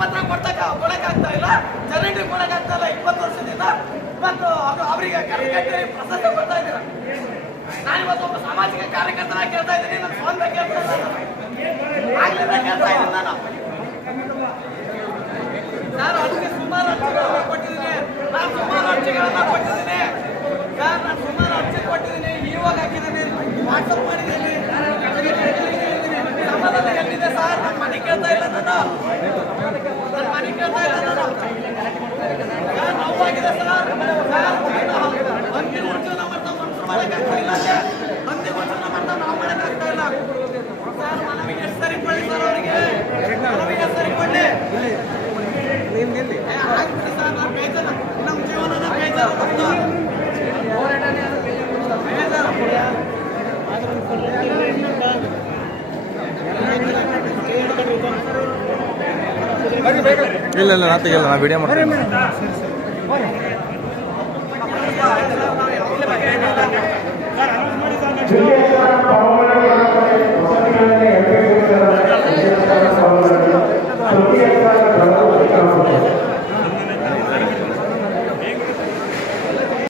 ಪತ್ರ ಕೊಡಕ್ಕಾಗ್ತಾ ಇಲ್ಲ, ಚರಂಡಿ ಕೊಡಕ್ಕಾಗ್ತಾ ಇಲ್ಲ 20 ವರ್ಷದಿಂದ. ಮತ್ತು ಅವರಿಗೆ ಕಟ್ಟೆ ಪ್ರಶಸ್ತಿ ಕೊಡ್ತಾ ಇದ್ದೀರಾ. ನಾನಿವತ್ತು ಒಬ್ಬ ಸಾಮಾಜಿಕ ಕಾರ್ಯಕರ್ತರಾಗಿ ಕೇಳ್ತಾ ಇದ್ದೀನಿ, ನನ್ನ ಸ್ವಂತ ಕೇಳ್ತಾ ಇದ್ದೀನಿ, ಆಗ್ಲಿಂದ ಕೇಳ್ತಾ ಇದ್ದೀನಿ ನಾನು. ನಾನು ಅದಕ್ಕೆ ಸುಮಾರು ಅರ್ಜಿಗಳನ್ನ ಕೊಟ್ಟಿದ್ದೀನಿ, ಸರ್. ನಾನು ಸುಮಾರು ಅರ್ಜಿ ಕೊಟ್ಟಿದ್ದೀನಿ, ಇವಾಗ ಹಾಕಿದ್ದೀನಿ, ವಾಟ್ಸಪ್ ಮಾಡಿದ್ದೀನಿ, ಸಮಾಧಾನ ಎಲ್ಲಿದೆ ಸರ್? ನನ್ನ ಮನೆ ಕೇಳ್ತಾ ಇಲ್ಲ, ನನ್ನ ಮನೆ ಕೇಳ್ತಾ ಇಲ್ಲ ನಾನು. ನೋವಾಗಿದೆ ಸರ್. ಹಂದಿನ ಉಳಿದ ಮಾಡ್ತಾ ಮನುಷ್ಯರು ಮಾಡೋಕ್ಕಾಗ್ತಾ ಇಲ್ಲ, ಹಂದಿ ವಚನ ಮಾಡ್ತಾ ನಾವು ಮಾಡೋಕ್ಕಾಗ್ತಾ ಇಲ್ಲ ಸರ್. ಮನವಿಗೆ ಎಷ್ಟು ಸರಿ ಕೊಡ್ಲಿ ಸರ್, ಅವರಿಗೆ ಮನವಿಗೆ ಎಷ್ಟು ಸರಿ ಕೊಡ್ಲಿ. ಆಗ್ಬಿಡಿ ಸರ್, ನಾನು ಬೇಜಾರ, ನಮ್ಮ ಜೀವನ ಬೇಜಾರ, ಇಲ್ಲ ಇಲ್ಲ ನಾ ತೆಗಿಲ್ಲ, ನಾ ವಿಡಿಯೋ ಮಾಡ್ತೀನಿ. ಸರ್